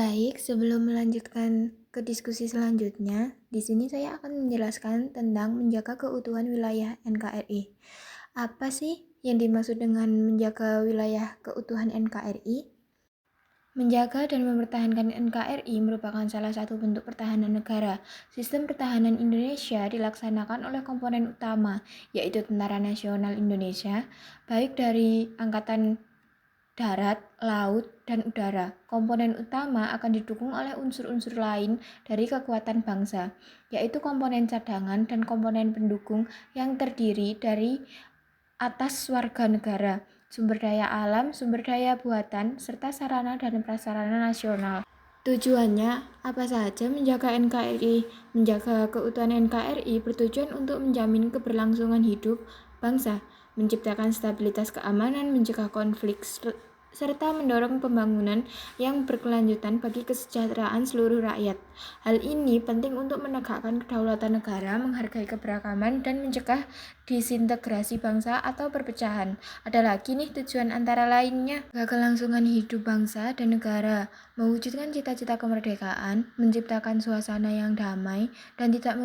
Baik, sebelum melanjutkan ke diskusi selanjutnya, di sini saya akan menjelaskan tentang menjaga keutuhan wilayah NKRI. Apa sih yang dimaksud dengan menjaga wilayah keutuhan NKRI? Menjaga dan mempertahankan NKRI merupakan salah satu bentuk pertahanan negara. Sistem pertahanan Indonesia dilaksanakan oleh komponen utama, yaitu Tentara Nasional Indonesia, baik dari Angkatan Darat, laut, dan udara. Komponen utama akan didukung oleh unsur-unsur lain dari kekuatan bangsa, yaitu komponen cadangan dan komponen pendukung yang terdiri dari atas warga negara, sumber daya alam, sumber daya buatan, serta sarana dan prasarana nasional. Tujuannya apa saja menjaga NKRI? Menjaga keutuhan NKRI bertujuan untuk menjamin keberlangsungan hidup bangsa, menciptakan stabilitas keamanan, mencegah konflik, serta mendorong pembangunan yang berkelanjutan bagi kesejahteraan seluruh rakyat. Hal ini penting untuk menegakkan kedaulatan negara, menghargai keberagaman, dan mencegah disintegrasi bangsa atau perpecahan. Ada lagi nih tujuan antara lainnya, kelangsungan hidup bangsa dan negara, mewujudkan cita-cita kemerdekaan, menciptakan suasana yang damai, dan tidak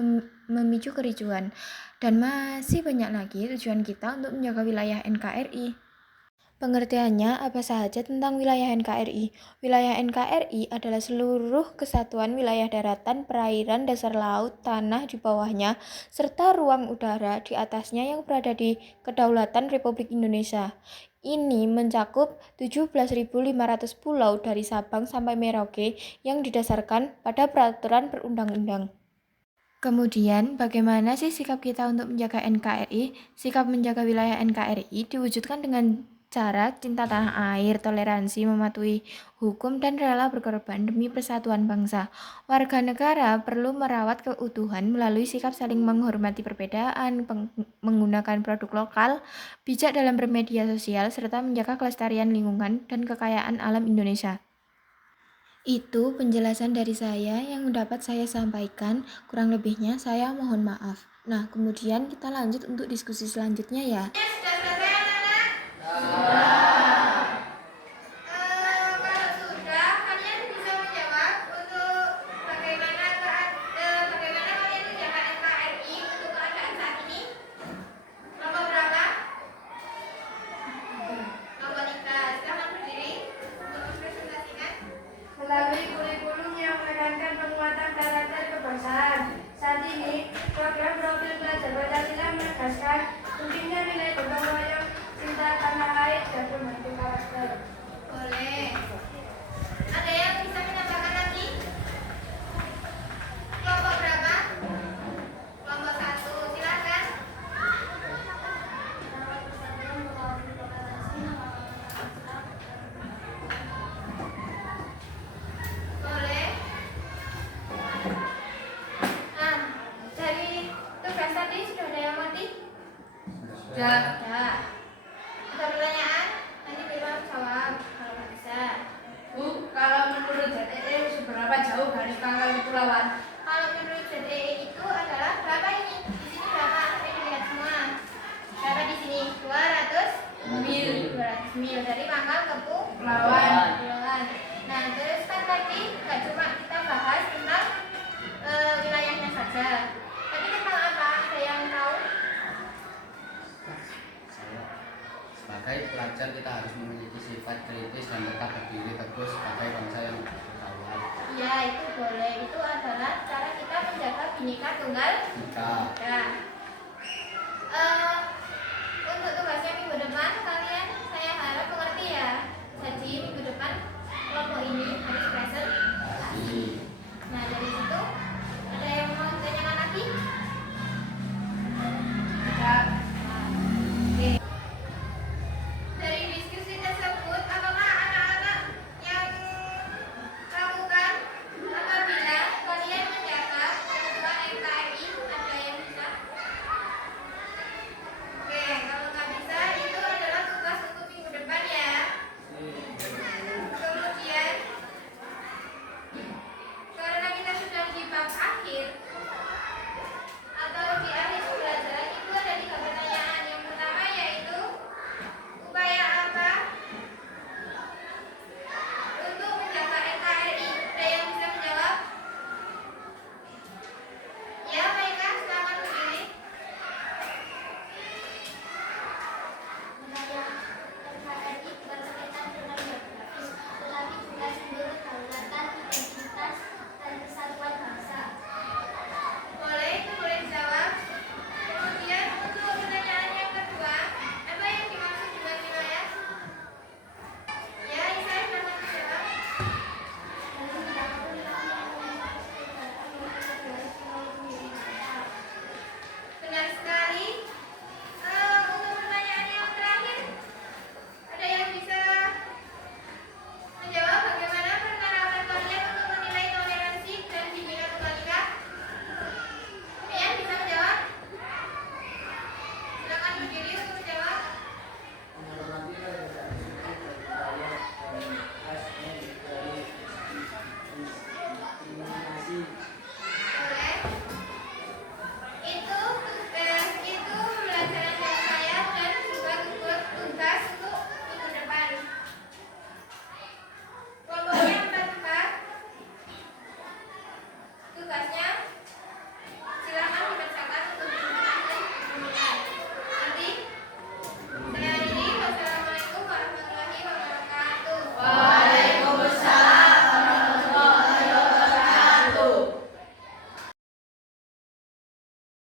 memicu kericuan. Dan masih banyak lagi tujuan kita untuk menjaga wilayah NKRI. Pengertiannya apa saja tentang wilayah NKRI? Wilayah NKRI adalah seluruh kesatuan wilayah daratan, perairan, dasar laut, tanah di bawahnya, serta ruang udara di atasnya yang berada di Kedaulatan Republik Indonesia. Ini mencakup 17.500 pulau dari Sabang sampai Merauke yang didasarkan pada peraturan perundang-undang. Kemudian, bagaimana sih sikap kita untuk menjaga NKRI? Sikap menjaga wilayah NKRI diwujudkan dengan cara cinta tanah air, toleransi, mematuhi hukum, dan rela berkorban demi persatuan bangsa. Warga negara perlu merawat keutuhan melalui sikap saling menghormati perbedaan, menggunakan produk lokal, bijak dalam bermedia sosial, serta menjaga kelestarian lingkungan dan kekayaan alam Indonesia. Itu penjelasan dari saya yang dapat saya sampaikan, kurang lebihnya saya mohon maaf. Nah, kemudian kita lanjut untuk diskusi selanjutnya ya. Sudah selesai anak-anak? Kalau sudah, kalian bisa menjawab untuk bagaimana kalian menjaga NKRI untuk keadaan saat ini? Nomor berapa? Nomor 3. Silahkan berdiri untuk mempresentasikan. Melalui kurikulum yang menekankan penguatan karakter kebangsaan. Saat ini, program profil pelajar Pancasila menegaskan pentingnya nilai gotong royong, cinta tanah air, dan membantu karakter. Boleh. Ada yang bisa menambahkan lagi? Kelompok berapa? Kelompok 1, silakan. Boleh. Nah, dari tugas tadi sudah ada yang mati? Sudah. Ada pertanyaan? Nanti Bima jawab kalau nggak bisa. Bu, kalau menurut ZEE seberapa jauh garis pangkal kepulauan? Kalau menurut ZEE itu adalah berapa ini? Di sini berapa? Saya lihat semua. Berapa di sini? 200 Mil. 200 mil dari pangkal ke Kepulauan. Nah, terus kan tadi nggak cuma kita bahas tentang wilayahnya saja. Tadi tentang apa? Ada yang tahu? Sebagai pelajar kita harus memiliki sifat kritis dan tetap berdiri teguh sebagai bangsa yang berdaulat. Iya, itu boleh. Itu adalah cara kita menjaga Bhinneka Tunggal Ika. Untuk tugas